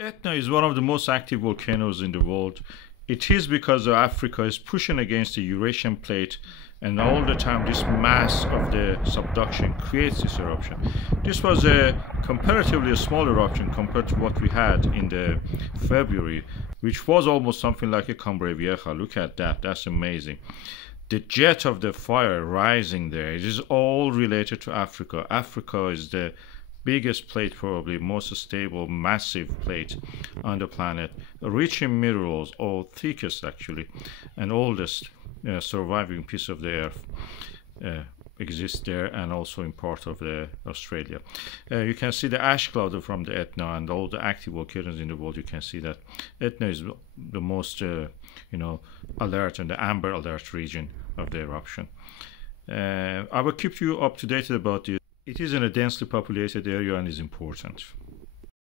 Etna is one of the most active volcanoes in the world. It is because Africa is pushing against the Eurasian plate, and all the time this mass of the subduction creates this eruption. This was a comparatively small eruption compared to what we had in the February, which was almost something like a Cumbre Vieja. Look at that, that's amazing. The jet of the fire rising there, it is all related to Africa. Africa is the biggest plate, probably most stable, massive plate on the planet, rich in minerals, or thickest actually, and oldest surviving piece of the earth exists there, and also in part of Australia. You can see the ash cloud from the Etna and all the active volcanoes in the world. You can see that Etna is the most alert and the amber alert region of the eruption. I will keep you up to date about it. It is in a densely populated area and is important.